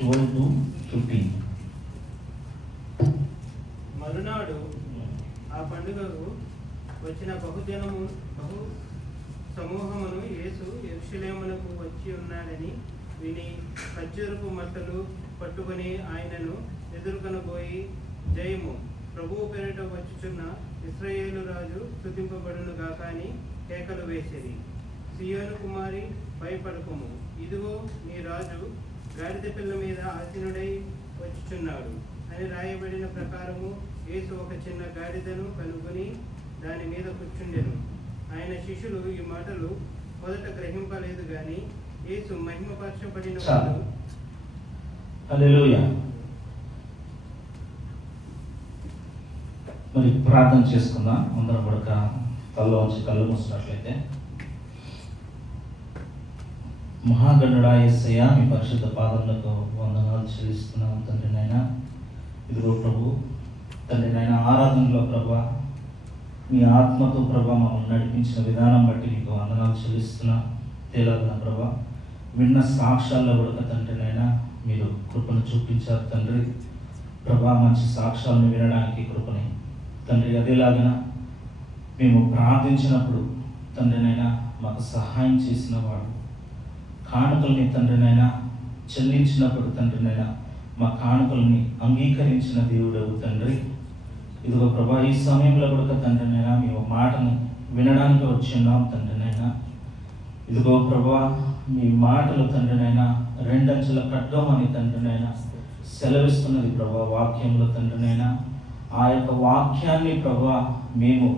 12-15. మరునాడు ఆ పండుగకు వచ్చిన బహు సమూహమును యేసు యెరూషలేమునకు వచ్చి ఉన్నాడని విని ఖర్జూరపు మట్టలు పట్టుకొని ఆయనను ఎదుర్కొనబోయి, జయము, ప్రభువు పేరిట వచ్చుచున్న ఇశ్రాయేలు రాజు స్తుతింపబడును గాక అని కేకలు వేసిరి. సియోను కుమారి, భయపడకుము, ఇదిగో నీ రాజు గాడిద పిల్ల మీద ఆసీనుడై వచ్చుచున్నాడు అని రాయబడిన ప్రకారము యేసు ఒక చిన్న గాడిదను కనుగొని దాని మీద కూర్చుండెను. ఆయన శిష్యులు ఈ మాటలు మొదట గ్రహింపలేదు గాని యేసు మహిమపరచబడిన హల్లెలూయా. మరి ప్రార్థన చేసుకుందాం. అందరం కూడా తలలో ఉంచి కళ్ళు మూసినట్లయితే. మహాగణుడా యేసయ్య, మీ పరిశుద్ధ పాదములకు వందనాలు చెల్లిస్తున్నాం తండ్రి నాయన. ఇదిగో ప్రభు తండ్రి నాయన, ఆరాధనలో ప్రభా మీ ఆత్మతో ప్రభా మమ్మల్ని నడిపించిన విధానం బట్టి మీకు వందనాలు చెల్లిస్తున్నా. తేలాదిన ప్రభా విన్న సాక్ష్యాల్లో కూడా తండ్రి నాయన మీరు కృపను చూపించారు తండ్రి. ప్రభా మంచి సాక్ష్యాలను వినడానికి కృపని తండ్రి, అదేలాగిన మేము ప్రార్థించినప్పుడు తండ్రినైనా మాకు సహాయం చేసిన వాడు, కానుకల్ని తండ్రినైనా చెల్లించినప్పుడు తండ్రినైనా మా కానుకల్ని అంగీకరించిన దేవుడవు తండ్రి. ఇదిగో ప్రభా ఈ సమయంలో కూడా తండ్రినైనా మీ మాటను వినడానికి వచ్చిన్నాం తండ్రినైనా. ఇదిగో ప్రభా మీ మాటలు తండ్రినైనా రెండంచుల ఖడ్గమని తండ్రినైనా సెలవిస్తున్నది ప్రభా వాక్యంలో తండ్రినైనా. ఆ యొక్క వాక్యాన్ని ప్రభా మేము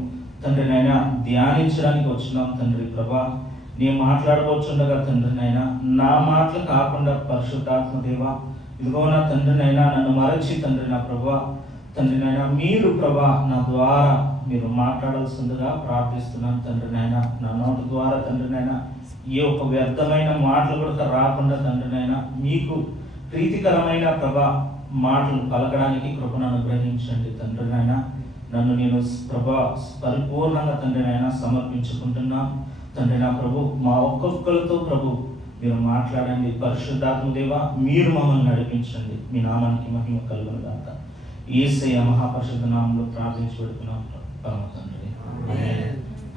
తండ్రినైనా ధ్యానించడానికి వచ్చినాం తండ్రి. ప్రభా నీ మాట్లాడవచ్చుండగా తండ్రినైనా నా మాటలు కాకుండా పరిశుద్ధాత్మ దేవా ఇదిగో నా తండ్రినైనా నన్ను మరచి తండ్రినా ప్రభా తండ్రినైనా మీరు ప్రభా నా ద్వారా మీరు మాట్లాడాల్సిందిగా ప్రార్థిస్తున్నాను తండ్రినైనా. నా నోటి ద్వారా తండ్రినైనా ఏ ఒక వ్యర్థమైన మాటలు కూడా రాకుండా తండ్రినైనా మీకు ప్రీతికరమైన ప్రభా మాటలు పలకడానికి కృపను అనుగ్రహించండి తండ్రినైనా. నన్ను నేను ప్రభా పరిపూర్ణంగా తండ్రినైనా సమర్పించుకుంటున్నా తండ్రినా. ప్రభు మా ఒక్కొక్కరితో ప్రభు మీరు మాట్లాడండి. పరిశుద్ధాత్మ దేవా మీరు మమ్మల్ని నడిపించండి. మీ నామానికి మహిమ కలుగును గాక. యేసయ్య మహాపరిశుద్ధ నామములో ప్రార్థించి పెడుతున్నాం పరమ తండ్రి.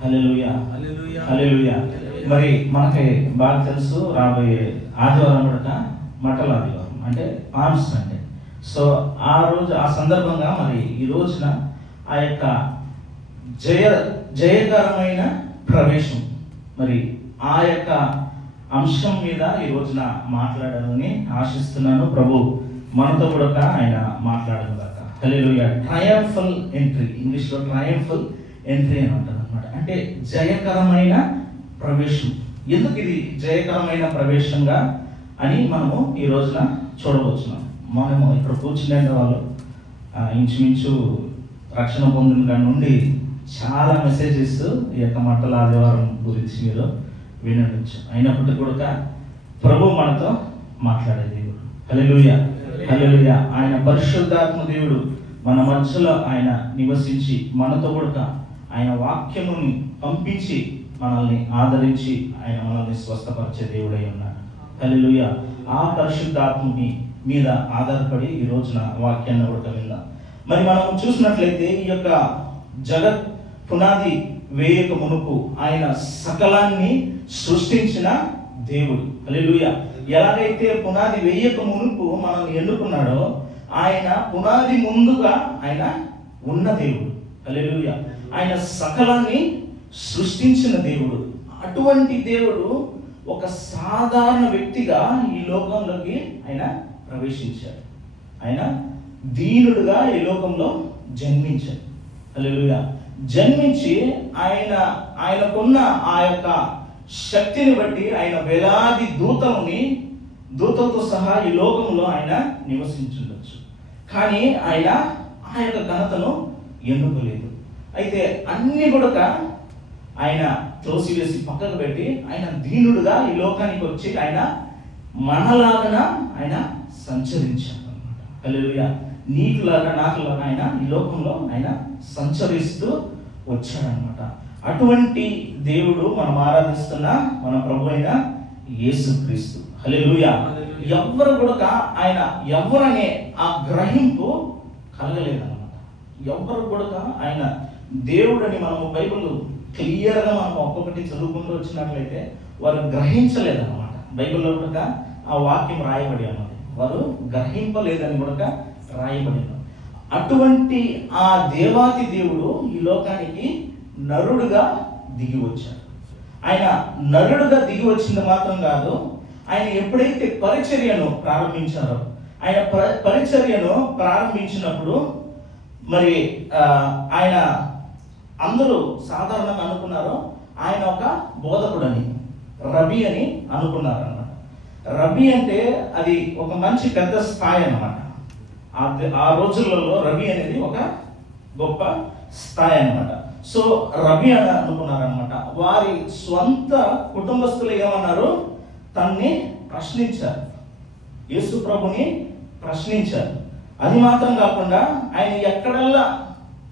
హల్లెలూయా, హల్లెలూయా. మరి మనకి బాగా తెలుసు రాబోయే ఆదివారం కూడా మటల ఆదివారం అంటే పామ్స్ అంటే. సో ఆ రోజు ఆ సందర్భంగా మరి ఈ రోజున ఆ యొక్క జయకరమైన ప్రవేశం మరి ఆ యొక్క అంశం మీద ఈ రోజున మాట్లాడాలని ఆశిస్తున్నాను. ప్రభు మనతో కూడా ఆయన మాట్లాడను గాక. హల్లెలూయా. ట్రయంఫల్ ఎంట్రీ, ఇంగ్లీష్లో ట్రయంఫల్ ఎంట్రీ అని అంటారు అనమాట. అంటే జయకరమైన ప్రవేశం. ఎందుకు ఇది జయకరమైన ప్రవేశంగా అని మనము ఈ రోజున చూడవచ్చున్నాం. మనము ఇక్కడ కూర్చునే వాళ్ళు ఇంచుమించు రక్షణ పొందిన నుండి చాలా మెసేజెస్ ఈ యొక్క మట్టల ఆదివారం గురించి మీరు వినవచ్చు. అయినప్పటికీ కూడా ప్రభు మనతో మాట్లాడే దేవుడు. హల్లెలూయా, హల్లెలూయా. ఆయన పరిశుద్ధాత్మ దేవుడు మన మధ్యలో ఆయన నివసించి మనతో కూడా ఆయన వాక్యముని పంపించి మనల్ని ఆదరించి ఆయన మనల్ని స్వస్థపరిచే దేవుడై ఉన్నాడు. హల్లెలూయా. ఆ పరిశుద్ధాత్ముని మీద ఆధారపడి ఈ రోజున వాక్యాన్ని కూడా విందాం. మరి మనం చూసినట్లయితే ఈ యొక్క జగత్ పునాది వేయక మునుపు ఆయన సకలాన్ని సృష్టించిన దేవుడు. హల్లెలూయా. ఎలాగైతే పునాది వేయక మునుపు మనల్ని ఎన్నుకున్నాడో ఆయన పునాది ముందుగా ఆయన ఉన్న దేవుడు. హల్లెలూయా. ఆయన సకలాన్ని సృష్టించిన దేవుడు. అటువంటి దేవుడు ఒక సాధారణ వ్యక్తిగా ఈ లోకంలోకి ఆయన ప్రవేశించాడు. ఆయన దీనుడుగా ఈ లోకంలో జన్మించాడు. హల్లెలూయా. జన్మించి ఆయనకున్న ఆ యొక్క శక్తిని బట్టి ఆయన వేలాది దూతలతో సహా ఈ లోకంలో ఆయన నివసించుండొచ్చు. కానీ ఆయన ఆ యొక్క ఘనతను ఎన్నుకోలేదు. అయితే అన్ని కూడా ఆయన త్రోసివేసి పక్కకు పెట్టి ఆయన దీనుడుగా ఈ లోకానికి వచ్చి ఆయన మనలాగా ఆయన సంచరించాడు అన్నమాట. హల్లెలూయా. నీకులాగా నాకులాగా ఆయన ఈ లోకంలో ఆయన సంచరిస్తూ వచ్చాడనమాట. అటువంటి దేవుడు మనం ఆరాధిస్తున్న మన ప్రభు అయిన యేసుక్రీస్తు. హల్లెలూయా. ఎవ్వరు కూడా ఆయన ఎవరనే ఆ గ్రహింపు కలగలేదన్నమాట. ఎవ్వరు కూడా ఆయన దేవుడని మనము బైబిల్ క్లియర్గా మనం ఒక్కొక్కటి చదువుకుంటూ వచ్చినట్లయితే వారు గ్రహించలేదన్నమాట. బైబిల్లో కూడా ఆ వాక్యం రాయబడి అన్నది, వారు గ్రహింపలేదని కూడా రాయబడింది. అటువంటి ఆ దేవాతి దేవుడు ఈ లోకానికి నరుడుగా దిగి వచ్చాడు. ఆయన నరుడుగా దిగి వచ్చింది మాత్రం కాదు, ఆయన ఎప్పుడైతే పరిచర్యను ప్రారంభించారో, ఆయన పరిచర్యను ప్రారంభించినప్పుడు మరి ఆయన అందరూ సాధారణంగా అనుకున్నారు ఆయన ఒక బోధకుడని, రబీ అని అనుకున్నారు అన్నమాట. రబీ అంటే అది ఒక మంచి పెద్ద స్థాయి అన్నమాట. ఆ రోజులలో రబీ అనేది ఒక గొప్ప స్థాయి అన్నమాట. సో రబీ అని అనుకున్నారనమాట. వారి స్వంత కుటుంబస్తులు ఏమన్నారు, తన్ని ప్రశ్నించారు, యేసు ప్రభుని ప్రశ్నించారు. అది మాత్రం కాకుండా ఆయన ఎక్కడల్లా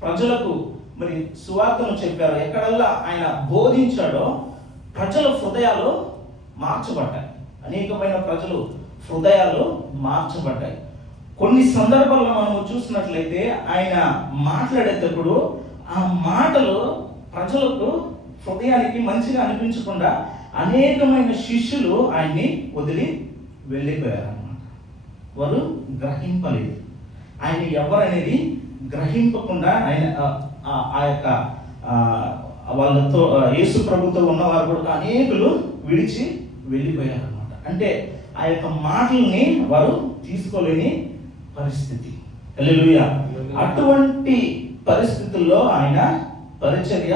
ప్రజలకు మరి సువార్తను చెప్పారో, ఎక్కడల్లా ఆయన బోధించాడో ప్రజల హృదయాలు మార్చబడ్డాయి. అనేకమైన ప్రజలు హృదయాలు మార్చబడ్డాయి. కొన్ని సందర్భాల్లో మనం చూసినట్లయితే ఆయన మాట్లాడేటప్పుడు ఆ మాటలు ప్రజలకు హృదయానికి మంచిగా అనిపించకుండా అనేకమైన శిష్యులు ఆయన్ని వదిలి వెళ్ళిపోయారు అన్నమాట. వారు గ్రహింపలేదు. ఆయన ఎవరనేది గ్రహింపకుండా ఆయన ఆ యొక్క వాళ్ళతో యేసు ప్రభుతో ఉన్నవారు కూడా అనేకులు విడిచి వెళ్ళిపోయారు అన్నమాట. అంటే ఆ యొక్క మాటల్ని వారు తీసుకోలేని పరిస్థితి. హల్లెలూయా. అటువంటి పరిస్థితుల్లో ఆయన పరిచర్య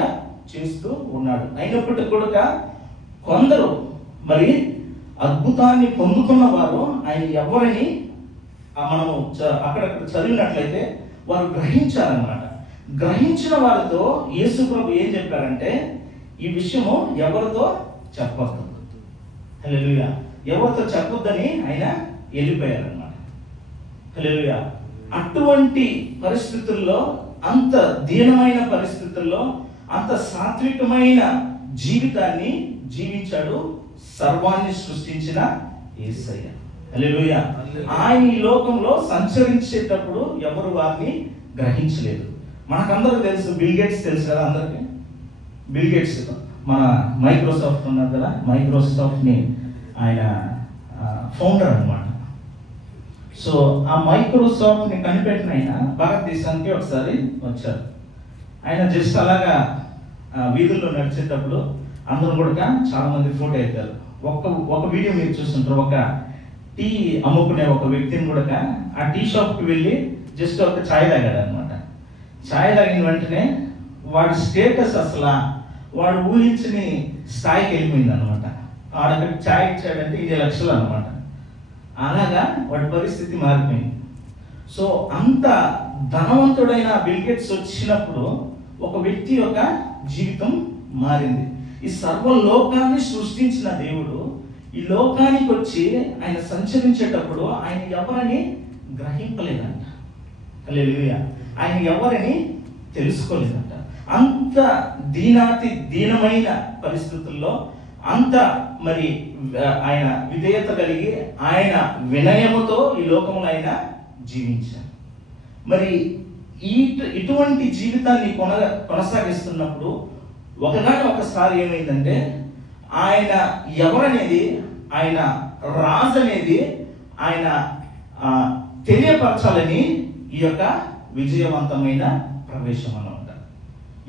చేస్తూ ఉన్నాడు. అయినప్పటికీ కూడా కొందరు మరి అద్భుతాన్ని పొందుకున్న వారు ఆయన ఎవరిని మనము అక్కడక్కడ చదివినట్లయితే వారు గ్రహించారన్నమాట. గ్రహించిన వారితో యేసు ప్రభు ఏం చెప్పారంటే, ఈ విషయము ఎవరితో చెప్పొద్దు. హల్లెలూయా. ఎవరితో చెప్పొద్దని ఆయన వెళ్ళిపోయారన్నమాట. హల్లెలూయా. అటువంటి పరిస్థితుల్లో, అంత దీనమైన పరిస్థితుల్లో అంత సాత్వికమైన జీవితాన్ని జీవించాడు సర్వాన్ని సృష్టించిన యేసయ్య. హల్లెలూయా. ఆయన ఈ లోకంలో సంచరించేటప్పుడు ఎవరు వారిని గ్రహించలేదు. మనకందరికీ తెలుసు, బిల్ గేట్స్ తెలుసు కదా అందరికీ. బిల్ గేట్స్ మన మైక్రోసాఫ్ట్ ఉన్నారు కదా, మైక్రోసాఫ్ట్ని ఆయన ఫౌండర్ అన్నమాట. సో ఆ మైక్రోసాఫ్ట్ని కనిపెట్టిన ఆయన భారతదేశానికి ఒకసారి వచ్చారు. ఆయన జస్ట్ అలాగా వీధుల్లో నడిచేటప్పుడు అందరూ కూడా చాలా మంది ఫోటో ఎత్తారు. ఒక వీడియో మీరు చూస్తుంటారు, ఒక టీ అమ్ముకునే ఒక వ్యక్తిని కూడా ఆ టీ షాప్కి వెళ్ళి జస్ట్ ఒక ఛాయ్ తాగాడు అనమాట. ఛాయ్ తాగిన వెంటనే వాడి స్టేటస్ అసలు వాడు ఊహించని స్థాయికి వెళ్ళిపోయింది అనమాట. వాడు ఛాయ్ ఇచ్చాడంటే 2 లక్షలు అనమాట. అలాగా వాడి పరిస్థితి మారిపోయింది. సో అంత ధనవంతుడైన బిల్ గేట్స్ వచ్చినప్పుడు ఒక వ్యక్తి యొక్క జీవితం మారింది. ఈ సర్వలోకాన్ని సృష్టించిన దేవుడు ఈ లోకానికి వచ్చి ఆయన సంచరించేటప్పుడు ఆయన ఎవరని గ్రహింపలేదంట. హల్లెలూయా. ఆయన ఎవరని తెలుసుకోలేదంట. అంత దీనమైన పరిస్థితుల్లో అంత మరి ఆయన విధేయత కలిగి ఆయన వినయముతో ఈ లోకంలో ఆయన జీవించారు. మరి ఇటువంటి జీవితాన్ని కొనసాగిస్తున్నప్పుడు ఒకసారి ఏమైందంటే, ఆయన ఎవరనేది, ఆయన రాజు అనేది ఆయన తెలియపరచాలని ఈ యొక్క విజయవంతమైన ప్రవేశం అన్నమాట.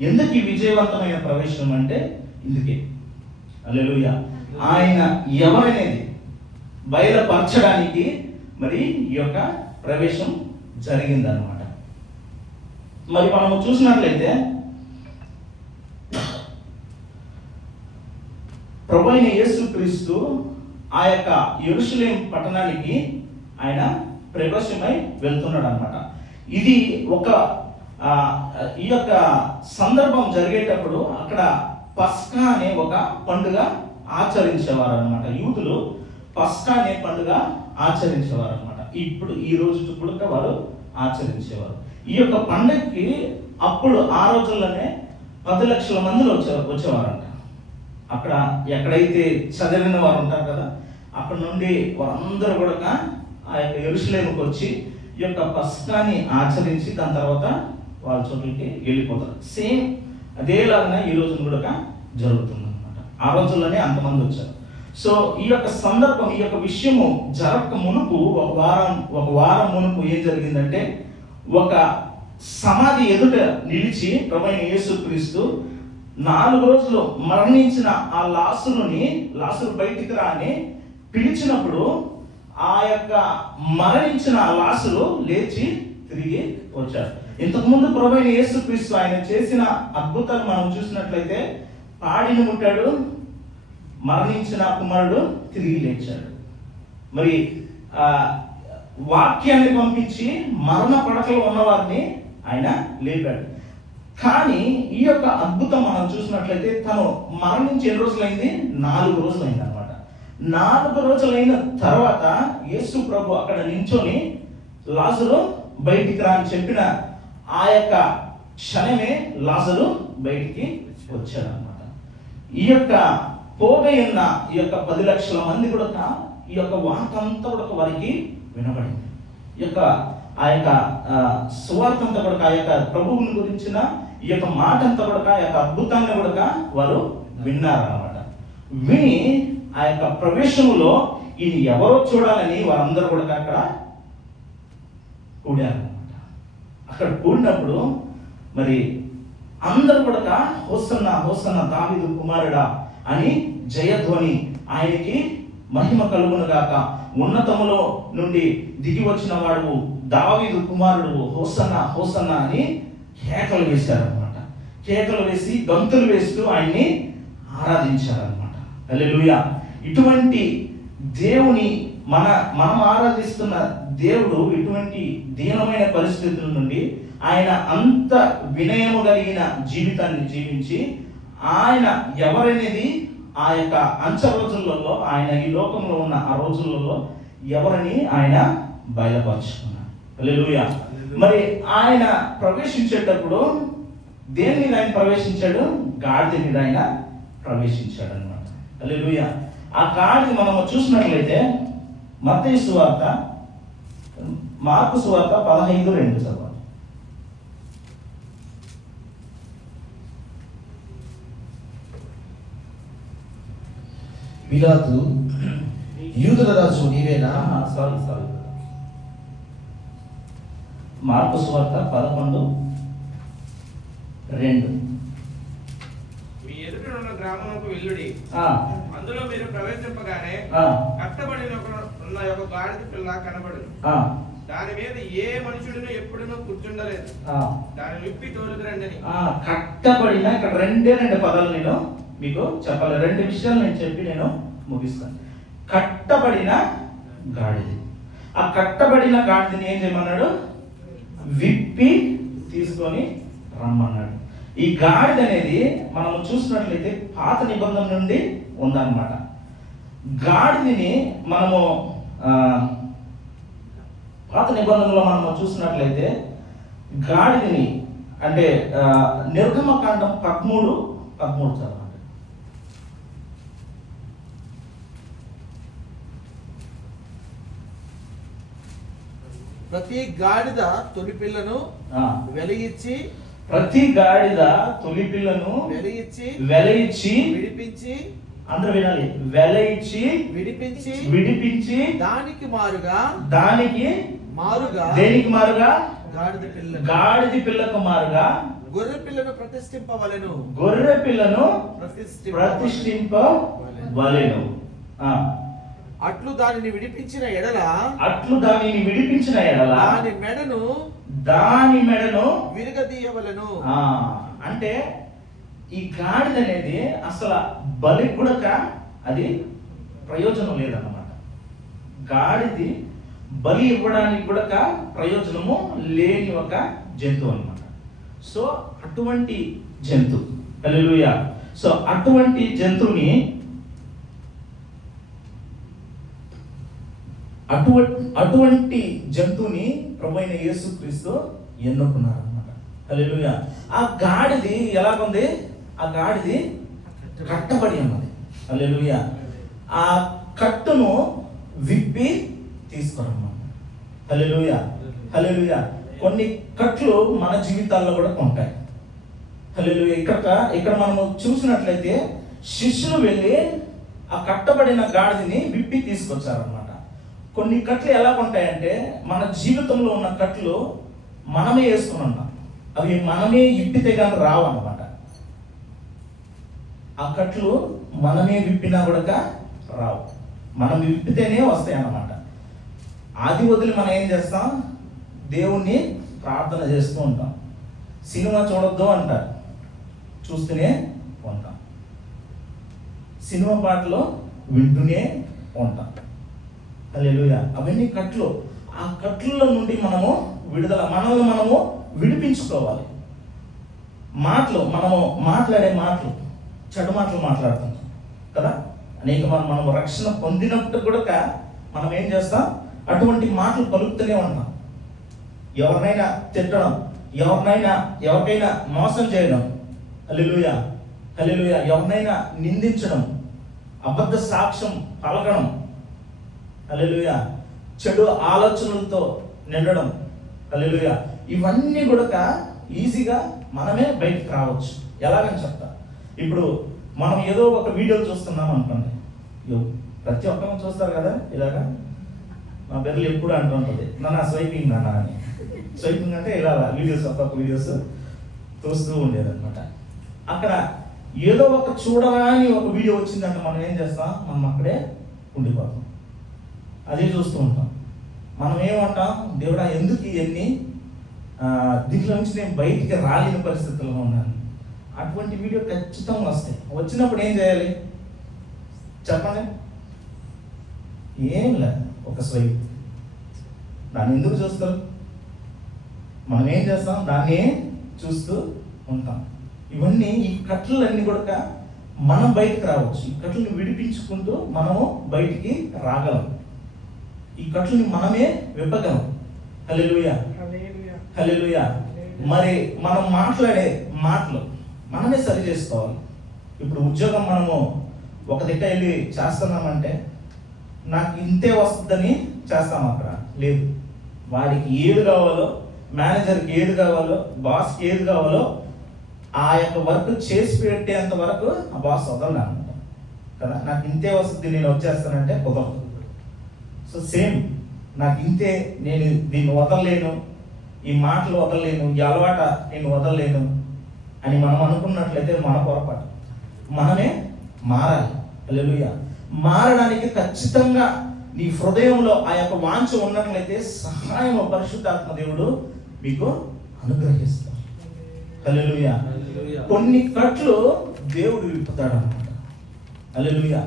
ఎందుకు ఈ విజయవంతమైన ప్రవేశం అంటే ఇందుకే. హల్లెలూయా. ఆయన ఎవరనేది బయలుపరచడానికి మరి ఈ యొక్క ప్రవేశం జరిగిందన్నమాట. మరి మనము చూసినట్లయితే ప్రభువైన యేసుక్రీస్తు ఆ యొక్క యెరూషలేం పట్టణానికి ఆయన ప్రవేశమై వెళ్తున్నాడు అనమాట. ఇది ఈ యొక్క సందర్భం జరిగేటప్పుడు అక్కడ పస్కా అనే ఒక పండుగ ఆచరించేవారు అనమాట. యూదులు పస్కా అనే పండుగ ఆచరించేవారు అనమాట. ఈ రోజు కూడా వారు ఆచరించేవారు. ఈ యొక్క పండుగకి అప్పుడు ఆ రోజుల్లోనే 10 లక్షల మందిలో వచ్చేవారంట. అక్కడ ఎక్కడైతే చదివిన వారు ఉంటారు కదా, అక్కడ నుండి వారందరూ కూడా ఆ యొక్క యెరూషలేముకు వచ్చి ఈ యొక్క పస్కాని ఆచరించి దాని తర్వాత వాళ్ళ చోట్లకి వెళ్ళిపోతారు. సేమ్ అదేలాగానే ఈ రోజున కూడా జరుగుతుంది అనమాట. ఆ రోజుల్లోనే అంతమంది వచ్చారు. సో ఈ యొక్క సందర్భం, ఈ యొక్క విషయము జరగక మునుపు ఒక వారం మునుపు ఏం జరిగిందంటే, ఒక సమాధి ఎదుట నిలిచి ప్రభువైన యేసుక్రీస్తు 4 రోజులు మరణించిన ఆ లాజరు బయటికి రా అని పిలిచినప్పుడు ఆ యొక్క మరణించిన లాజరు లేచి తిరిగి వచ్చాడు. ఇంతకుముందు ప్రభువైన యేసుక్రీస్తు ఆయన చేసిన అద్భుతాలు మనం చూసినట్లయితే, పాడిని ముట్టాడు, మరణించిన కుమారుడు తిరిగి లేచాడు. మరి వాక్యాన్ని పంపించి మరణ పడకలో ఉన్నవారిని ఆయన లేపాడు. కానీ ఈ యొక్క అద్భుతం మనం చూసినట్లయితే, తను మరణించి ఎన్ని రోజులైంది? 4 రోజులైంది అనమాట. 4 రోజులైన తర్వాత యేసు ప్రభు అక్కడ నించొని లాజరు బయటికి రా అని చెప్పిన ఆ యొక్క క్షణమే లాజరు బయటికి వచ్చాడు అనమాట. ఈ యొక్క పోగైన ఈ యొక్క 10 లక్షల మంది కూడా ఈ యొక్క వార్త అంతా కూడా వారికి వినబడింది. ఈ యొక్క ఆ యొక్క సువార్త అంతా కూడా, ఆ యొక్క ప్రభువుని గురించిన ఈ యొక్క మాట అంతా కూడా, ఆ యొక్క అద్భుతాన్ని కూడా వారు విన్నారు అన్నమాట. విని ఆ యొక్క ప్రవేశములో ఇది ఎవరో చూడాలని వారందరూ కూడా అక్కడ కూడారు అన్నమాట. అక్కడ కూడినప్పుడు మరి అందరూ కూడా హోసన్నా హోసన్నా దావీదు కుమారుడా అని జయధ్వని, ఆయనకి మహిమ కలుగును గాక, ఉన్నతములో నుండి దిగి వచ్చిన వాడు దావీదు కుమారుడు, హోసన్నా హోసన్నా అని కేకలు వేశారనమాట. కేకలు వేసి గంతులు వేస్తూ ఆయన్ని ఆరాధించారనమాట. హల్లెలూయా. ఇటువంటి దేవుని మనం ఆరాధిస్తున్న దేవుడు ఇటువంటి దీనమైన పరిస్థితుల నుండి ఆయన అంత వినయము కలిగిన జీవితాన్ని జీవించి, ఆయన ఎవరనేది ఆ యొక్క అంచ రోజులలో, ఆయన ఈ లోకంలో ఉన్న ఆ రోజులలో ఎవరని ఆయన బయలుపరుచుకున్నాడు. హల్లెలూయా. మరి ఆయన ప్రవేశించేటప్పుడు దేని మీద ఆయన ప్రవేశించాడు? గాడిద మీద ఆయన ప్రవేశించాడు అనమాట. హల్లెలూయా. ఆ గాడిద మనము చూసినట్లయితే మత్తయి సువార్త, మార్కు సువార్త 15:2 చదవాలి. పిలాతు, యూదుల రాజు నీవేనా? సారీ మార్కు సువార్త 11:2. మీ ఎదుటనున్న గ్రామమునకు వెళ్ళుడి, అందులో మీరు ప్రవేశింపగానే కట్టబడిన ఒక గాడిద పిల్ల కనబడును. దాని మీద ఏ మనుషుడును ఎప్పుడునూ కూర్చుండలేదు. దాని విప్పి తోలుకురండి. కట్టబడిన, ఇక్కడ 2 పదాలు నేను మీకు చెప్పాలి. 2 విషయాలు నేను చెప్పి నేను ముగిస్తాను. కట్టబడిన గాడిద. ఆ కట్టబడిన గాడిదని ఏం చేయమన్నాడు? విప్పి తీసుకొని రమ్మన్నాడు. ఈ గాడిద అనేది మనం చూసినట్లయితే పాత నిబంధన నుండి ఉందన్నమాట. గాడిదని మనము పాత నిబంధనలో మనము చూసినట్లయితే గాడిదని అంటే నిర్గమకాండం 13:13 చదవండి. ప్రతి గాడిద తొలి పిల్లను వెలయిచ్చి, ప్రతి గాడిద తొలి పిల్లను వెలయిచ్చి విడిపించి, అందరూ వినాలి, వెలయిచ్చి విడిపించి దానికి మారుగా దేనికి మారుగా? గాడిద పిల్లకు మారుగా గొర్రె పిల్లను ప్రతిష్ఠింపవలెను. అట్లు దానిని విడిపించిన ఎడల దాని మెడను విరగదీయవలెను. అంటే ఈ గాడిద అనేది అసలు బలి కూడా అది ప్రయోజనం లేదన్నమాట. గాడిది బలి ఇవ్వడానికి కూడా ప్రయోజనము లేని ఒక జంతువు అన్నమాట. సో అటువంటి జంతువు, హల్లెలూయా. సో అటువంటి జంతువుని ప్రభువైన యేసుక్రీస్తు ఎన్నుకున్నారు అన్నమాట. హల్లెలూయా. ఆ గాడిది ఎలాగుంది? ఆ గాడిది కట్టబడి ఉన్నది. హల్లెలూయా. ఆ కట్టును విప్పి తీసుకురమ్మన్నాడు. హల్లెలూయా, హల్లెలూయా. కొన్ని కట్లు మన జీవితాల్లో కూడా ఉంటాయి. హల్లెలూయా. ఇక్కడ మనము చూసినట్లయితే శిష్యులు వెళ్ళి ఆ కట్టబడిన గాడిదని విప్పి తీసుకొచ్చారనమాట. కొన్ని కట్లు ఎలా ఉంటాయంటే మన జీవితంలో ఉన్న కట్లు మనమే వేసుకుని ఉన్నాం, అవి మనమే ఇప్పితే కానీ రావు అన్నమాట. ఆ కట్లు మనమే విప్పినా కూడా రావు, మనం విప్పితేనే వస్తాయి అన్నమాట. అది వదిలి మనం ఏం చేస్తాం, దేవుణ్ణి ప్రార్థన చేస్తూ ఉంటాం. సినిమా చూడొద్దు అంటారు, చూస్తూనే ఉంటాం. సినిమా పాటలు వింటూనే ఉంటాం. హల్లెలూయా. అవన్నీ కట్లు. ఆ కట్ల నుండి మనము మనల్ని మనము విడిపించుకోవాలి. మాటలు, మనము మాట్లాడే మాటలు చెడు మాటలు మాట్లాడుతుంటాం కదా. అనేక మనము రక్షణ పొందినప్పుడు కూడా మనం ఏం చేస్తాం, అటువంటి మాటలు పలుకుతూనే ఉంటాం. ఎవరినైనా తిట్టడం, ఎవరికైనా మోసం చేయడం, హల్లెలూయా, హల్లెలూయా, ఎవరినైనా నిందించడం, అబద్ధ సాక్ష్యం పలకడం, హల్లెలూయా, చెడు ఆలోచనలతో నిండడం, హల్లెలూయా, ఇవన్నీ కూడా ఈజీగా మనమే బయటకు రావచ్చు. ఎలాగని చెప్తా. ఇప్పుడు మనం ఏదో ఒక వీడియో చూస్తున్నాం అనుకోండి, ప్రతి ఒక్కరు చూస్తారు కదా, ఇలాగా మా బెర్రలు ఎప్పుడు అంటుంటుంది నాన్న స్వైపింగ్ నాన్న అని. స్వైపింగ్ అంటే ఇలా వీడియోస్, ఒక్కొక్క వీడియోస్ చూస్తూ ఉండేదన్నమాట. అక్కడ ఏదో ఒక చూడరాని ఒక వీడియో వచ్చిందంటే మనం ఏం చేస్తాం, మనం అక్కడే ఉండిపోతాం, అదే చూస్తూ ఉంటాం. మనం ఏమంటాం, దేవుడా ఎందుకు ఇవన్నీ, దీంట్లో నుంచి నేను బయటికి రాలేని పరిస్థితుల్లో ఉన్నాను. అటువంటి వీడియో ఖచ్చితంగా వస్తాయి. వచ్చినప్పుడు ఏం చేయాలి చెప్పండి? ఏం లేదు, ఒక స్వైప్. దాన్ని ఎందుకు చూస్తారు? మనం ఏం చేస్తాం, దాన్ని చూస్తూ ఉంటాం. ఇవన్నీ, ఈ కట్లన్నీ కూడా మనం బయటకు రావచ్చు. ఈ కట్లను విడిపించుకుంటూ మనము బయటికి రాగలం. ఈ కట్లని మనమే విప్పగలం. హల్లెలూయా, హల్లెలూయా. మరి మనం మాట్లాడే మాటలు మనమే సరి చేసుకోవాలి. ఇప్పుడు ఉద్యోగం మనము ఒక దగ్గర వెళ్ళి చేస్తున్నామంటే నాకు ఇంతే వస్తుందని చేస్తాం. అక్కడ లేదు, వాడికి ఏది కావాలో, మేనేజర్కి ఏది కావాలో, బాస్కి ఏది కావాలో ఆ యొక్క వర్క్ చేసి పెట్టేంత వరకు ఆ బాస్ వదలడు అనమాట కదా. నాకు ఇంతే వస్తుంది, నేను వచ్చేస్తానంటే కుదరదు. సో సేమ్, నాకు ఇంతే, నేను దీన్ని వదలలేను, ఈ మాటలు వదలలేను, ఈ అలవాట నేను వదలలేను అని మనం అనుకున్నట్లయితే మన పొరపాటు. మనమే మారాలి. హల్లెలూయా. మారడానికి ఖచ్చితంగా నీ హృదయంలో ఆ యొక్క వాంఛ ఉన్నట్లయితే సహాయం పరిశుద్ధాత్మ దేవుడు మీకు అనుగ్రహిస్తాడు. హల్లెలూయా. కొన్ని కట్లు దేవుడు విప్పుతాడు అన్నమాట. హల్లెలూయా.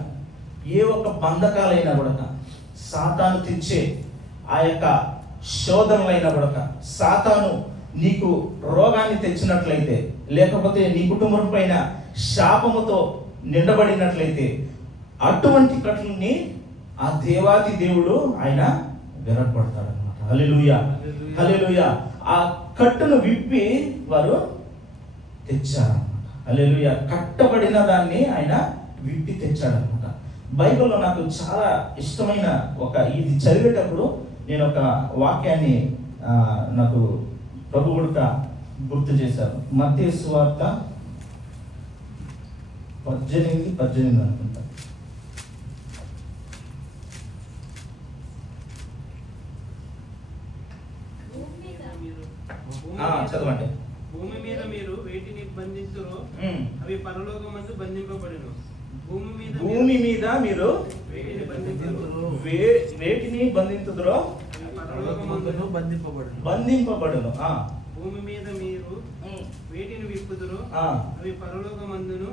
ఏ ఒక్క బంధకాలైనా కూడా, సాతాను తెచ్చే ఆ యొక్క శోధనలైనా కూడా, సాతాను నీకు రోగాన్ని తెచ్చినట్లయితే, లేకపోతే నీ కుటుంబం పైన శాపముతో నిండబడినట్లయితే, అటువంటి కట్లని ఆ దేవాది దేవుడు ఆయన విరగొడతాడు అన్నమాట. హల్లెలూయా, హల్లెలూయా. ఆ కట్టును విప్పి వారు తెచ్చారన్నమాట. హల్లెలూయా. కట్టబడిన దాన్ని ఆయన విప్పి తెచ్చాడనమాట. బైబిల్లో నాకు చాలా ఇష్టమైన ఇది చదివేటప్పుడు నేను ఒక వాక్యాన్ని నాకు ప్రభు కూడా గుర్తు చేశారు. మత్తయి సువార్త 18 అనుకుంటా. చదవండి. భూమి మీద మీరు వేటిని బంధించురో అవి పరలోకమందు బంధింపబడును. భూమి మీద మీరు వేటిని బంధించురో వేటిని బంధించుదురో పరలోకమందు బంధింపబడును. భూమి మీద మీరు వేటిని విప్పుదురో అవి పరలోకమందును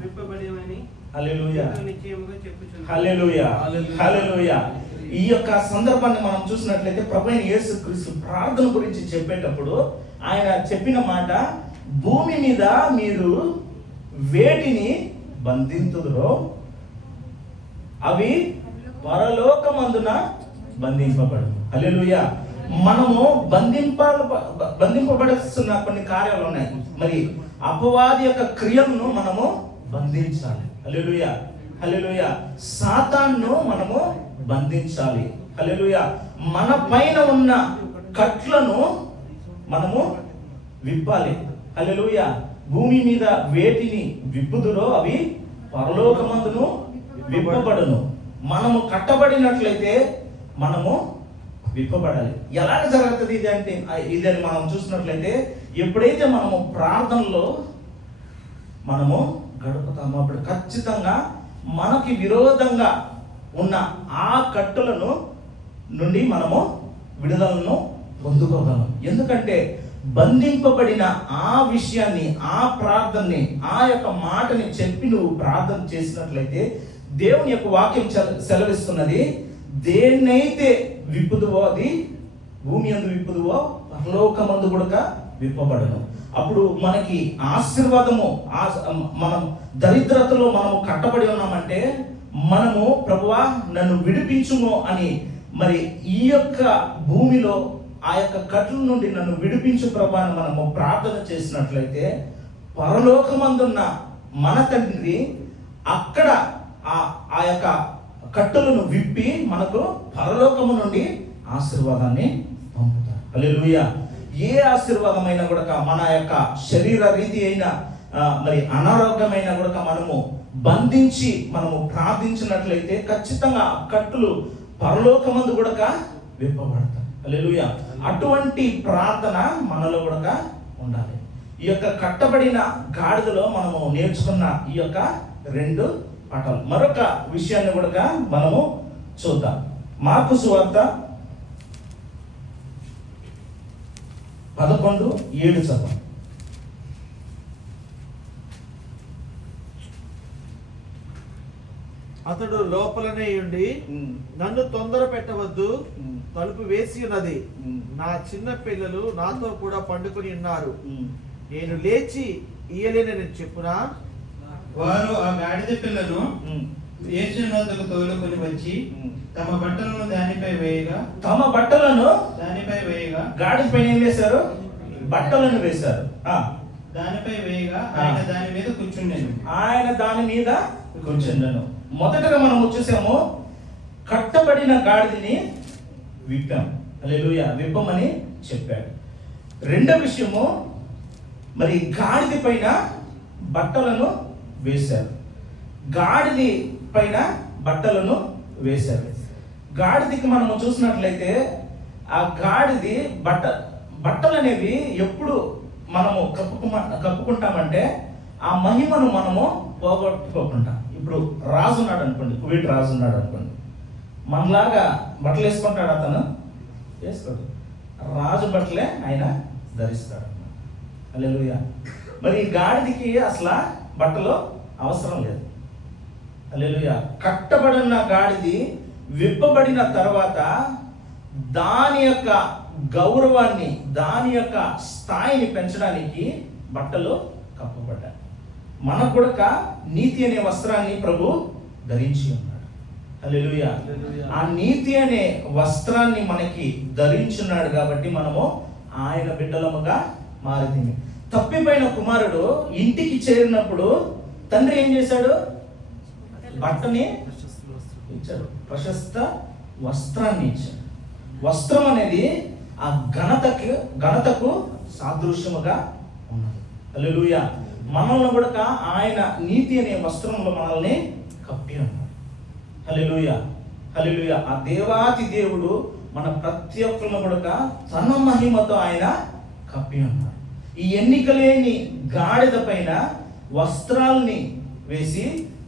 విప్పబడేవని హల్లెలూయా, నిశ్చయముగా చెప్పుచున్నాను. హల్లెలూయా, హల్లెలూయా. ఈ యొక్క సందర్భాన్ని మనం చూసినట్లయితే ప్రభువైన యేసుక్రీస్తు ప్రార్థన గురించి చెప్పేటప్పుడు ఆయన చెప్పిన మాట, భూమి మీద మీరు వేటిని బంధింతుదురో అవి పరలోకమందున బంధింపబడు. హల్లెలూయా. మనము బంధింపబడుతున్న కొన్ని కార్యాలు ఉన్నాయి. మరి అపవాది యొక్క క్రియలను మనము బంధించాలి. హల్లెలూయా. హల్లెలూయా. సాతాన్ను మనము బంధించాలి. హల్లెలూయా. మన పైన ఉన్న కట్లను మనము విప్పాలి. హల్లెలూయా. భూమి మీద వేటిని విప్పుదురో అవి పరలోకమందును విప్పబడును. మనము కట్టబడినట్లయితే మనము విప్పబడాలి. ఎలాగ జరుగుతుంది ఇది అంటే ఇది అని మనం చూసినట్లయితే, ఎప్పుడైతే మనము ప్రార్థనలో మనము గడుపుతామో అప్పుడు ఖచ్చితంగా మనకి విరోధంగా ఉన్న ఆ కట్టులను నుండి మనము విడుదలను పొందుకోగలం. ఎందుకంటే బంధింపబడిన ఆ విషయాన్ని, ఆ ప్రార్థనని, ఆ యొక్క మాటని చెప్పి నువ్వు ప్రార్థన చేసినట్లయితే దేవుని యొక్క వాక్యం సెలవిస్తున్నది, దేన్నైతే విప్పుదువో అది భూమి యందు విప్పుదువో పరలోకమందు కూడా విప్పబడను. అప్పుడు మనకి ఆశీర్వాదము, మనం దరిద్రతలో మనము కట్టబడి ఉన్నామంటే మనము ప్రభువా నన్ను విడిపించుము అని మరి ఈ యొక్క భూమిలో ఆ యొక్క కట్ల నుండి నన్ను విడిపించు ప్రభా అని మనము ప్రార్థన చేసినట్లయితే పరలోకమందున్న మన తండ్రి అక్కడ ఆ యొక్క కట్టులను విప్పి మనకు పరలోకము నుండి ఆశీర్వాదాన్ని పంపుతారు. హల్లెలూయా. ఏ ఆశీర్వాదమైనా కూడా మన యొక్క శరీర రీతి అయిన మరి అనారోగ్యమైన కూడా మనము బంధించి మనము ప్రార్థించినట్లయితే ఖచ్చితంగా కట్టులు పరలోకమందు కూడా విప్పబడతాయి. హల్లెలూయా. అటువంటి ప్రార్థన మనలో కూడా ఉండాలి. ఈ యొక్క కట్టబడిన గాడిదలో మనము నేర్చుకున్న ఈ యొక్క 2 పాఠాలు. మరొక విషయాన్ని కూడా మనము చూద్దాం. మార్కు సువార్త 11:7 చదవండి. అతడు లోపలనే ఉండి, నన్ను తొందర పెట్టవద్దు, తలుపు వేసి ఉన్నది, నా చిన్న పిల్లలు నాతో కూడా పండుకొని ఉన్నారు, నేను లేచి ఇయ్యలేనని చెప్పునా. వారు ఆ గాడిద పిల్లను యేసు వద్దకు తోలుకొని వచ్చి తమ బట్టలను దానిపై వేయగా గాడిద పైన ఏం వేశారు? బట్టలను వేశారు. దానిపై వేయగా ఆయన దాని మీద కూర్చుండెను. మొదటగా మనం చూసాము, కట్టబడిన గాడిదని విప్పాం. హల్లెలూయా. విప్పమని చెప్పాడు. రెండో విషయము, మరి గాడిద పైన బట్టలను వేశారు. గాడిది పైన బట్టలను వేశారు. గాడిదికి మనము చూసినట్లయితే ఆ గాడిది బట్టలు అనేవి ఎప్పుడు మనము కప్పుకుంటామంటే ఆ మహిమను మనము పోగొట్టుకోకుండా. ఇప్పుడు రాజు ఉన్నాడు అనుకోండి, కువైట్ రాజు ఉన్నాడు అనుకోండి, మనలాగా బట్టలు వేసుకుంటాడు అతను? వేసుకోడు. రాజు బట్టలే ఆయన ధరిస్తాడు. హల్లెలూయా. మరి గాడిదికి అసలు బట్టలు అవసరం లేదు. హల్లెలూయా. కట్టబడిన గాడిది విప్పబడిన తర్వాత దాని యొక్క గౌరవాన్ని, దాని యొక్క స్థాయిని పెంచడానికి బట్టలు కప్పబడ్డాయి. మనకు కూడా నీతి అనే వస్త్రాన్ని ప్రభు ధరించి ఉన్నాడు. హల్లెలూయా. ఆ నీతి అనే వస్త్రాన్ని మనకి ధరించున్నాడు కాబట్టి మనము ఆయన బిడ్డలముగా మారితిమి. తప్పిపోయిన కుమారుడు ఇంటికి చేరినప్పుడు తండ్రి ఏం చేశాడు? బట్టని ఇచ్చాడు, ప్రశస్త వస్త్రాన్ని ఇచ్చాడు. వస్త్రం అనేది ఆ ఘనతకు సాదృశ్యముగా ఉన్నది. హల్లెలూయా. మనల్ని కూడా ఆయన నీతి అనే వస్త్రంలో మనల్ని కప్పి ఉన్నాడు. హల్లెలూయా. హల్లెలూయా. ఆ దేవాతి దేవుడు మన ప్రతి ఒక్కరిని కూడా తన మహిమతో ఆయన కప్పి ఉన్నాడు. ఈ ఎన్నిక లేని గాడిద పైన వస్త్రాల్ని వేసి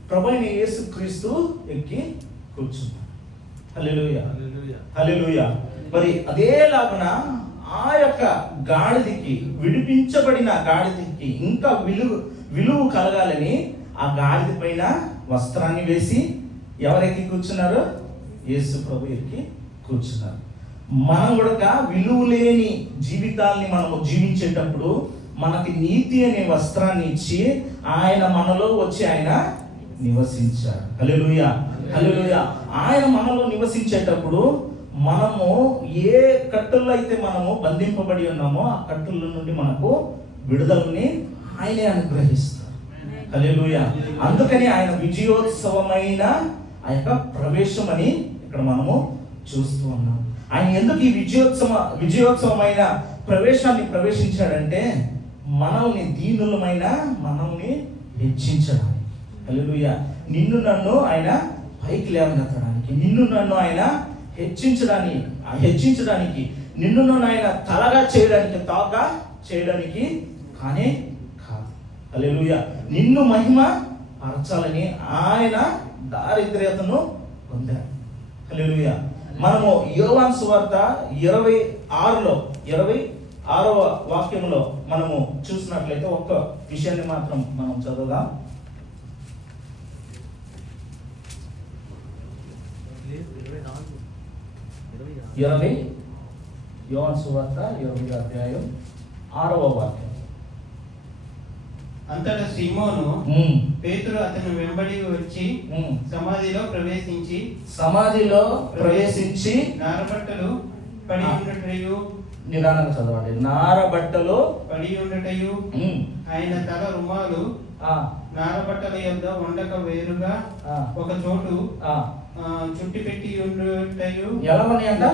ప్రభువైన యేసుక్రీస్తు ఎక్కి కూర్చున్నాడు. హల్లెలూయా. హల్లెలూయా. మరి అదేలాగున ఆ యొక్క గాడిదకి, విడిపించబడిన గాడిదకి ఇంకా విలువ కలగాలని ఆ గాడిద పైన వస్త్రాన్ని వేసి ఎవరెక్కి కూర్చున్నారు? యేసు ప్రభు ఎక్కి కూర్చున్నారు. మనం కూడా విలువ లేని జీవితాల్ని మనము జీవించేటప్పుడు మనకి నీతి అనే వస్త్రాన్ని ఇచ్చి ఆయన మనలో వచ్చి ఆయన నివసించాడు. హల్లెలూయా. హల్లెలూయా. ఆయన మనలో నివసించేటప్పుడు మనము ఏ కట్టుల్లో అయితే మనము బంధింపబడి ఉన్నామో ఆ కట్టుల నుండి మనకు విడుదలని ఆయనే అనుగ్రహిస్తారు. హల్లెలూయా. అందుకని ఆయన విజయోత్సవమైన ఆ యొక్క ప్రవేశం అని ఇక్కడ మనము చూస్తూ ఉన్నాం. ఆయన ఎందుకు ఈ విజయోత్సవమైన ప్రవేశాన్ని ప్రవేశించాడంటే మనల్ని దీనులమైన మనల్ని హెచ్చించడానికి. హల్లెలూయా. నిన్ను నన్ను ఆయన పైకి లేవనెత్తడానికి, నిన్ను నన్ను ఆయన హెచ్చించడానికి, నిన్ను నన్ను ఆయన తలగా చేయడానికి, తాగా చేయడానికి కానే కాదు. హల్లెలూయా. నిన్ను మహిమ పరచాలని ఆయన దారిద్ర్యతను పొందారు. హల్లెలూయా. మనము యోహాను సువార్త 26వ వాక్యంలో మనము చూసినట్లయితే ఒక్క విషయాన్ని మాత్రం మనం చదువుదాం. యోహాను సువార్త 20వ అధ్యాయం 6వ వాక్యం. అంతటా సీమోను పేతురు అతను వెంబడి వచ్చి సమాధిలో ప్రవేశించి నారబట్టలు పడి ఉండటయు, నిదానంగా చదవండి, నారబట్టలు పడి ఉండటయు, ఆయన తల రుమాలు నారబట్టల యొద్ద ఉండక వేరుగా ఒక చోటు చుట్టి పెట్టి ఉండటయు. ఎలా ఉన్నాయంట?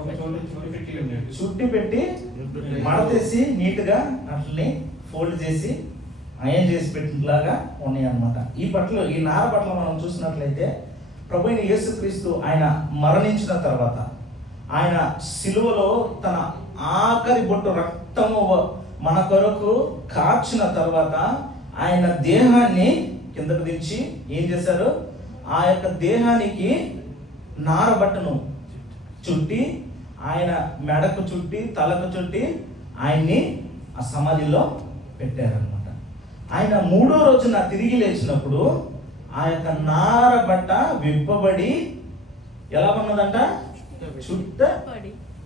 ఒక చోటు చుట్టి పెట్టి మడతేసి నీట్గా అట్లని ఫోల్డ్ చేసి అయన్ చేసి పెట్టినలాగా ఉన్నాయి అన్నమాట. ఈ నార బట్టలు మనం చూసినట్లయితే ప్రభు అయిన యేసుక్రీస్తు ఆయన మరణించిన తర్వాత, ఆయన సిలువలో తన ఆఖరి బొట్టు రక్తము మన కొరకు కార్చిన తర్వాత ఆయన దేహాన్ని కిందకు దించి ఏం చేశారు? ఆ యొక్క దేహానికి నారబట్టను చుట్టి, ఆయన మెడకు చుట్టి, తలకు చుట్టి ఆయన్ని ఆ సమాధిలో పెట్టారన్నమాట. ఆయన 3వ రోజున తిరిగి లేచినప్పుడు ఆ యొక్క నారబట్ట విప్పబడి ఎలా ఉన్నదంట?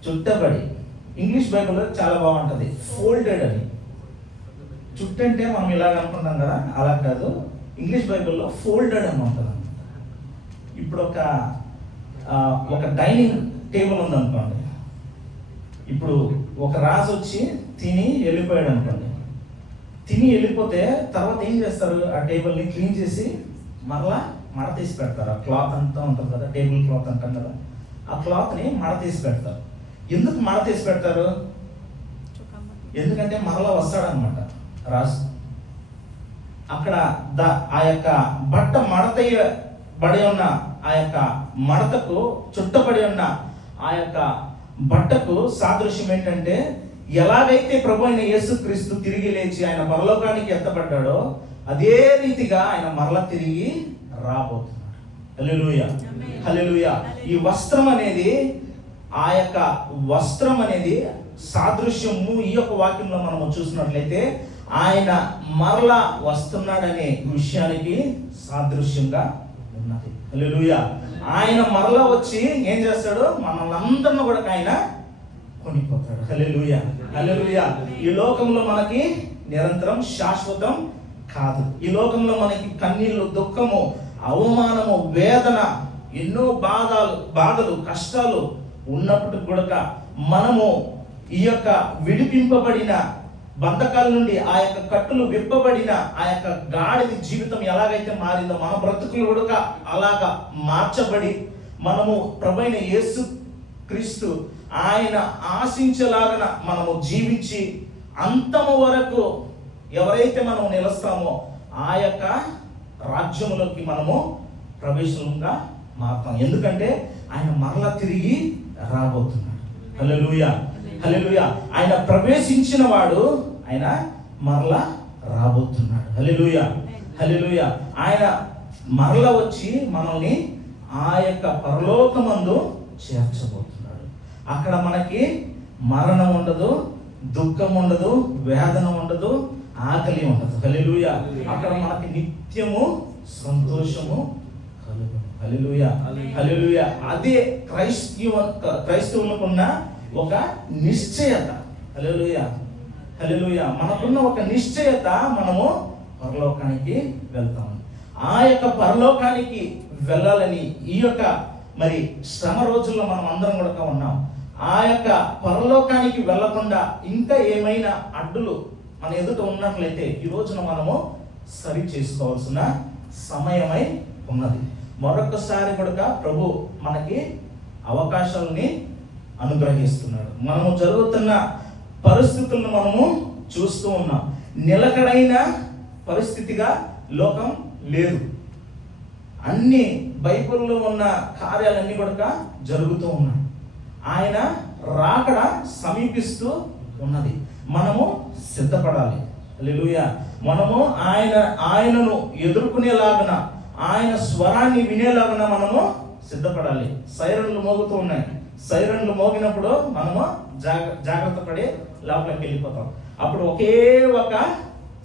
చుట్టబడి. ఇంగ్లీష్ బైబిల్లో చాలా బాగుంటుంది, ఫోల్డెడ్ అని. చుట్టు అంటే మనం ఇలాగ అనుకుంటాం కదా, అలా కాదు. ఇంగ్లీష్ బైబిల్లో ఫోల్డెడ్ అని ఉంటుంది. ఇప్పుడు ఒక డైనింగ్ టేబుల్ ఉందనుకోండి. ఇప్పుడు ఒక రాజు వచ్చి తిని వెళ్ళిపోయాడు అనుకోండి. తిని వెళ్ళిపోతే తర్వాత ఏం చేస్తారు? ఆ టేబుల్ని క్లీన్ చేసి మరలా మడతీసి పెడతారు. ఆ క్లాత్ అంతా ఉంటుంది కదా, టేబుల్ క్లాత్ అంటాం కదా, ఆ క్లాత్ని మడతీసి పెడతారు. ఎందుకు మడతీసి పెడతారు? ఎందుకంటే మరలా వస్తాడనమాట రాజు. అక్కడ ఆ యొక్క బట్ట మడతబడి ఉన్న ఆ యొక్క మడతకు చుట్టబడి ఉన్న ఆ యొక్క బట్టకు సాదృశ్యం ఏంటంటే, ఎలాగైతే ప్రభు అయిన యేసుక్రీస్తు తిరిగి లేచి ఆయన పరలోకానికి ఎత్తబడ్డాడో అదే రీతిగా ఆయన మరలా తిరిగి రాబోతున్నాడు. హల్లెలూయా, హల్లెలూయా. ఈ వస్త్రం అనేది, ఆ యొక్క వస్త్రం అనేది సాదృశ్యము. ఈ యొక్క వాక్యంలో మనము చూసినట్లయితే ఆయన మరలా వస్తున్నాడనే విషయానికి సాదృశ్యంగా ఉన్నది. హల్లెలూయా. ఆయన మరలా వచ్చి ఏం చేస్తాడు? మనల్ని అందరిని కూడా ఆయన కొనిపోతాడు. హల్లెలూయా, హల్లెలూయా. ఈ లోకంలో మనకి నిరంతరం శాశ్వతం కాదు. ఈ లోకంలో మనకి కన్నీళ్లు, దుఃఖము, అవమానము, వేదన, ఎన్నో బాధలు, కష్టాలు ఉన్నప్పటికి కూడా మనము ఈ యొక్క విడిపింపబడిన బంధకాల నుండి, ఆ యొక్క కట్టులు విప్పబడిన ఆ యొక్క గాడిద జీవితం ఎలాగైతే మారిందో, మన బ్రతుకులు కూడా అలాగా మార్చబడి మనము ప్రభువైన యేసు క్రీస్తు ఆయన ఆశించలాగన మనము జీవించి అంతము వరకు ఎవరైతే మనం నిలుస్తామో ఆ యొక్క రాజ్యములోకి మనము ప్రవేశంగా మారుతాం. ఎందుకంటే ఆయన మరలా తిరిగి రాబోతున్నాడు. హల్లెలూయా, హల్లెలూయా. ఆయన ప్రవేశించిన వాడు ఆయన మరలా రాబోతున్నాడు. హల్లెలూయా, హల్లెలూయా. ఆయన మరలా వచ్చి మనల్ని ఆ యొక్క పరలోకమందు చేర్చబోతున్నాడు. అక్కడ మనకి మరణం ఉండదు, దుఃఖం ఉండదు, వేదన ఉండదు, ఆకలి ఉండదు. హల్లెలూయా. అక్కడ మనకి నిత్యము సంతోషము కలుగును. హల్లెలూయా, హల్లెలూయా. అదే క్రైస్తవులకు ఉన్న ఒక నిశ్చయత. హల్లెలూయా, హల్లెలూయా. మనకున్న ఒక నిశ్చయత, మనము పరలోకానికి వెళ్తాము. ఆ యొక్క పరలోకానికి వెళ్ళాలని ఈ యొక్క మరి శ్రమ రోజుల్లో మనం అందరం కూడా ఉన్నాం. ఆ యొక్క పరలోకానికి వెళ్ళకుండా ఇంకా ఏమైనా అడ్డులు మన ఎదుట ఉన్నట్లయితే ఈ రోజున మనము సరి చేసుకోవాల్సిన సమయమై ఉన్నది. మరొకసారి కూడా ప్రభు మనకి అవకాశాలని అనుగ్రహిస్తున్నాడు. మనము జరుగుతున్న పరిస్థితులను మనము చూస్తూ ఉన్నాం. నిలకడైన పరిస్థితిగా లోకం లేదు. అన్ని బైబిల్లో ఉన్న కార్యాలన్నీ కూడా జరుగుతూ ఉన్నాయి. ఆయన రాకడ సమీపిస్తూ ఉన్నది. మనము సిద్ధపడాలి. హల్లెలూయా. మనము ఆయనను ఎదుర్కొనేలాగున, ఆయన స్వరాన్ని వినేలాగున మనము సిద్ధపడాలి. సైరన్లు మోగుతూ ఉన్నాయి. సైరన్లు మోగినప్పుడు మనము జాగ్రత్త పడి లోపలికి వెళ్ళిపోతాం. అప్పుడు ఒకే ఒక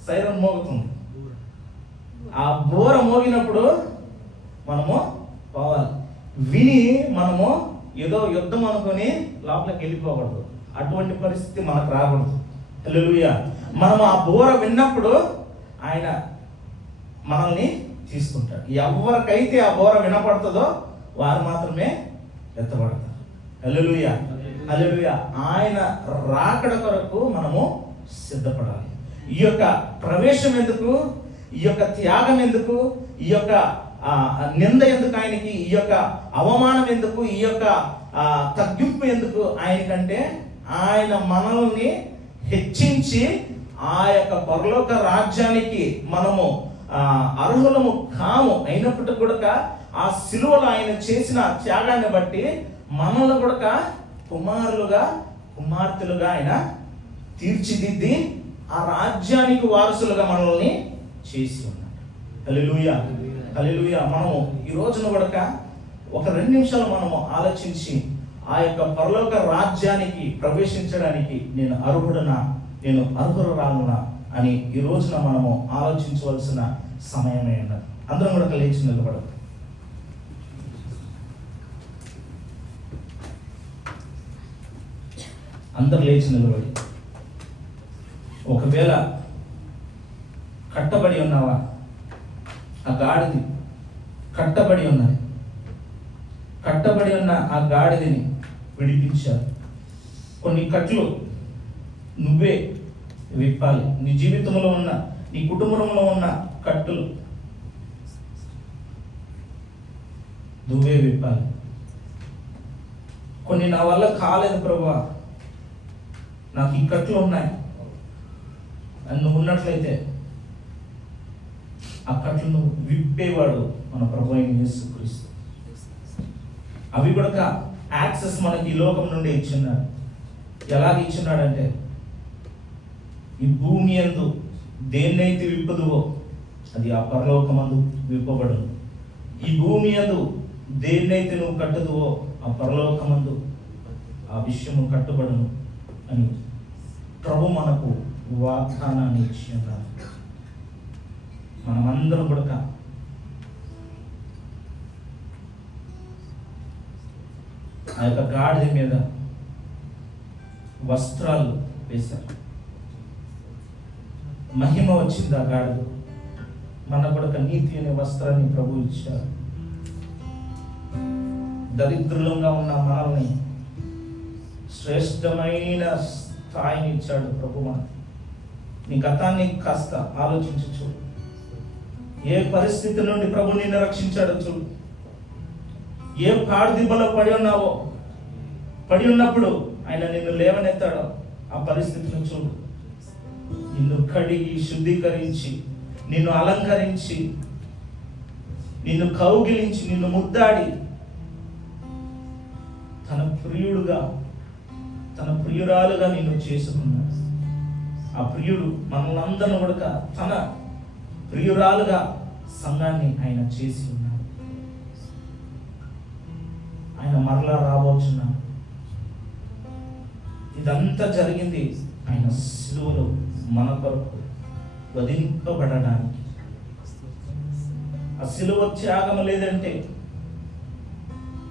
సైరన్ మోగుతుంది. ఆ బోర మోగినప్పుడు మనము పోవాలి. విని మనము ఏదో యుద్ధం అనుకొని లోపలికి వెళ్ళిపోకూడదు. అటువంటి పరిస్థితి మనకు రాకూడదు. హల్లెలూయా. మనం ఆ బోర విన్నప్పుడు ఆయన మనల్ని తీసుకుంటాడు. ఎవరికైతే ఆ బోర వినపడుతుందో వారు మాత్రమే ఎత్తబడతారు. హల్లెలూయా. హల్లెలూయా. ఆయన రాకడ కొరకు మనము సిద్ధపడాలి. ఈ యొక్క ప్రవేశం ఎందుకు, ఈ యొక్క త్యాగం ఎందుకు, ఈ యొక్క నింద ఎందుకు ఆయనకి, ఈ యొక్క అవమానం ఎందుకు, ఈ యొక్క తగ్గింపు ఎందుకు ఆయనకంటే, ఆయన మనల్ని హెచ్చించి ఆ యొక్క పరలోక రాజ్యానికి మనము అర్హులము కాము అయినప్పటికీ కూడా ఆ సిలువలో ఆయన చేసిన త్యాగాన్ని బట్టి మనల్ని కూడా కుమారులుగా కుమార్తెలుగా ఆయన తీర్చిదిద్ది ఆ రాజ్యానికి వారసులుగా మనల్ని చేసి ఉన్నాడు. హల్లెలూయా. హల్లెలూయా. మనము ఈ రోజున కూడా ఒక 2 నిమిషాలు మనము ఆలోచించి ఆ యొక్క పరలోక రాజ్యానికి ప్రవేశించడానికి నేను అర్హుడనా, నేను అర్హురాలునా అని ఈ రోజున మనము ఆలోచించవలసిన సమయమే ఉన్నది. అందరం కూడా లేచి నిలబడదు. అందరు లేచి నిలబడి, ఒకవేళ కట్టబడి ఉన్నావా, ఆ గాడిది కట్టబడి ఉన్నది, కట్టబడి ఉన్న ఆ గాడిదని విడిపించారు. కొన్ని కట్లు నువ్వే విప్పాలి. నీ జీవితంలో ఉన్న, నీ కుటుంబంలో ఉన్న కట్టులు నువ్వే విప్పాలి. కొన్ని నా వల్ల కాలేదు ప్రభువా, నాకు ఈ కట్లు ఉన్నాయి అని నువ్వు ఉన్నట్లయితే ఆ కట్లు నువ్వు విప్పేవాడు మన ప్రభు అయిన యేసుక్రీస్తు. అవి కూడా యాక్సెస్ మనకి ఈ లోకం నుండి ఇచ్చున్నాడు. ఎలాగ ఇచ్చున్నాడంటే, ఈ భూమి యందు దేన్నైతే విప్పదువో అది ఆ పరలోకమందు విప్పబడును. ఈ భూమి యందు దేన్నైతే నువ్వు కట్టుదువో ఆ పరలోకమందు ఆ విషయము కట్టుబడును అని ప్రభు మనకు వాగ్దానాన్ని ఇచ్చి ఉన్నారు. మనమందరం కూడా ఆ యొక్క గాడిద మీద వస్త్రాలు వేశారు. మహిమ వచ్చింది ఆ గాడిద. మన కూడా నీతి అనే వస్త్రాన్ని ప్రభు ఇచ్చారు. దరిద్రులంగా ఉన్న మనల్ని శ్రేష్టమైన స్థాయిని ఇచ్చాడు ప్రభు మనకి. నీ గతాన్ని కాస్త ఆలోచించు చూడు. ఏ పరిస్థితి నుండి ప్రభు నిన్ను రక్షించాడో చూడు. ఏ పాడుదిబ్బలో పడి ఉన్నావో, పడి ఉన్నప్పుడు ఆయన నిన్ను లేవనెత్తాడో ఆ పరిస్థితిని చూడు. నిన్ను కడిగి శుద్ధీకరించి, నిన్ను అలంకరించి, నిన్ను కౌగిలించి, నిన్ను ముద్దాడి తన ప్రియుడుగా, తన ప్రియురాలుగా నిన్ను చేసుకున్నాడు. ఆ ప్రియుడు మనల్ని అందరిని కూడా తన ప్రియురాలుగా సంఘాన్ని ఆయన చేసి ఉన్నాడు. ఆయన మరలా రాబోచున్నాడు. ఇదంతా జరిగింది ఆయన సిలువలో మన కొరకు వధింపబడడానికి. ఆ సిలువ త్యాగం లేదంటే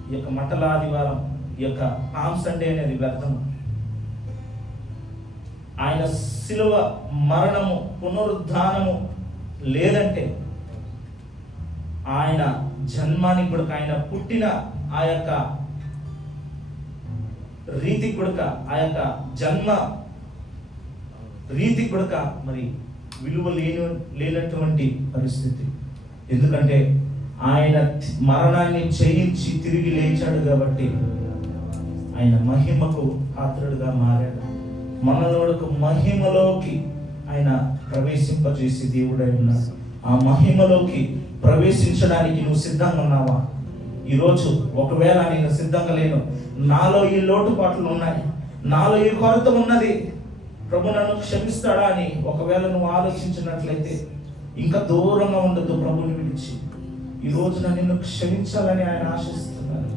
ఈ యొక్క మట్టల ఆదివారం, ఈ యొక్క పామ్ సండే అనేది వ్యర్థం. ఆయన సిలువ మరణము, పునరుద్ధానము లేదంటే ఆయన జన్మానికి కూడా, ఆయన పుట్టిన ఆ యొక్క రీతికి కూడా, ఆ యొక్క జన్మ రీతికి కూడా మరి విలువ లేనటువంటి పరిస్థితి. ఎందుకంటే ఆయన మరణాన్ని జయించి తిరిగి లేచాడు కాబట్టి ఆయన మహిమకు పాత్రుడుగా మారాడు. మనలోకి మహిమలోకి ఆయన ప్రవేశింపజేసి దేవుడై ఉన్నాడు. ఆ మహిమలోకి ప్రవేశించడానికి నువ్వు సిద్ధంగా ఉన్నావా? ఈరోజు ఒకవేళ నేను సిద్ధంగా లేను, నాలో ఈ లోటుపాట్లు ఉన్నాయి, నాలో ఈ కొరత ఉన్నది, ప్రభు నన్ను క్షమిస్తాడా అని ఒకవేళ నువ్వు ఆలోచించినట్లయితే ఇంకా దూరంగా ఉండదు ప్రభుని విడిచి. ఈ రోజున నిన్ను క్షమించాలని ఆయన ఆశిస్తున్నాడు.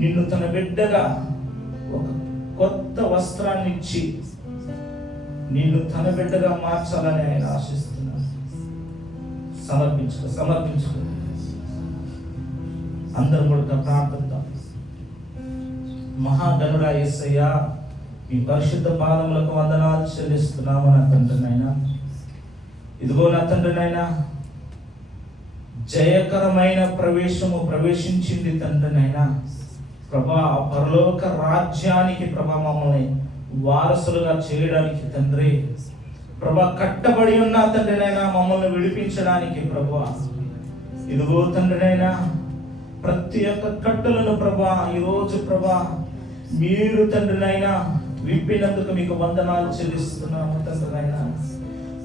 నిన్ను తన బిడ్డగా ఒక కొత్త వస్త్రాన్ని ఇచ్చి నిన్ను తన బిడ్డగా మార్చాలని ఆయన ఆశిస్తున్నాడు. సమర్పించుకో. అందరం కూడా ప్రార్థిద్దాం. మహాగణుడా యేసయ్యా, మీ పరిశుద్ధ పాదములకు వందనాలు చెల్లిస్తున్నాము నా తండ్రి నాయనా. ఇదిగో నా తండ్రి నాయనా, జయకరమైన ప్రవేశించింది తండ్రి నాయనా. ప్రభా, పరలోక రాజ్యానికి ప్రభా మమ్మల్ని వారసులుగా చేయడానికి తండ్రి, ప్రభా కట్టబడి ఉన్న తండ్రి నాయనా మమ్మల్ని విడిపించడానికి ప్రభా, ఇదిగో తండ్రి నాయనా ప్రతి ఒక్క కట్టులను ప్రభా ఈరోజు ప్రభా మీరు తండ్రి నాయనా విప్పినందుకు మీకు వందనాలు చెల్లిస్తున్నాము తండ్రి నాయనా.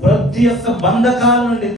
ప్రతి ఒక్క బంధకాల నుండి